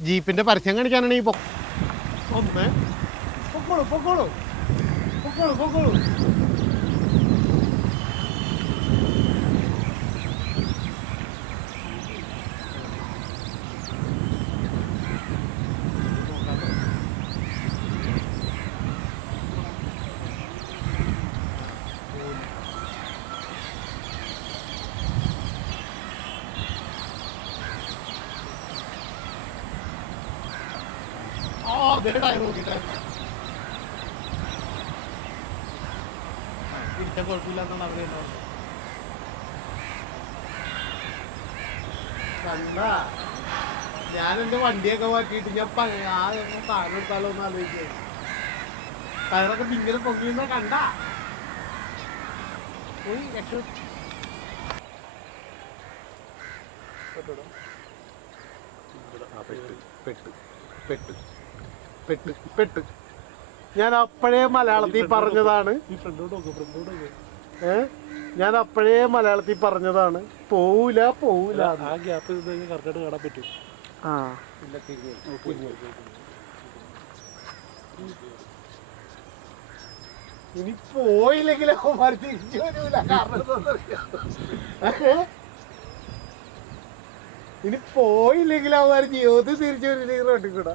ജീപ്പിന്റെ പരസ്യം കാണിക്കാനാണ് ഈ ഒന്ന് പൊക്കോളൂ പൊക്കോളൂ. പൊക്കോളൂ പൊക്കോളൂ. അതേടാ നോക്കിട്ടെ ഇടിച്ച കുഴപ്പമില്ലാന്നാണ് അറിയുന്നത് കണ്ട ഞാൻ എന്റെ വണ്ടിയൊക്കെ മാറ്റിയിട്ട് ഞാൻ ആ താഴെ എടുത്താലോ എന്ന് ആലോചിക്കുക ടയറൊക്കെ ഇങ്ങനെ പൊങ്ങിയെന്ന കണ്ട പോയി രക്ഷ പെട്ട്. പെട്ട് പെട്ട്. ഞാൻ അപ്പോഴേ മലയാളത്തിൽ പറഞ്ഞതാണ്. ഏ? ഞാൻ അപ്പോഴേ മലയാളത്തിൽ പറഞ്ഞതാണ്. പോവൂല പോവൂല. ആ ഗ്യാപ്പ് കറക്റ്റായിട്ട് കാണാൻ പറ്റും. ആ. ഇനി പോയില്ലെങ്കിൽ അവന്മാർ തിരിച്ചു വരൂല. കാരണം? ഇനി പോയില്ലെങ്കിൽ അവന്മാർ ജീവിതത്തിൽ തിരിച്ചു വരില്ല റോട്ടിൽ കൂടെ.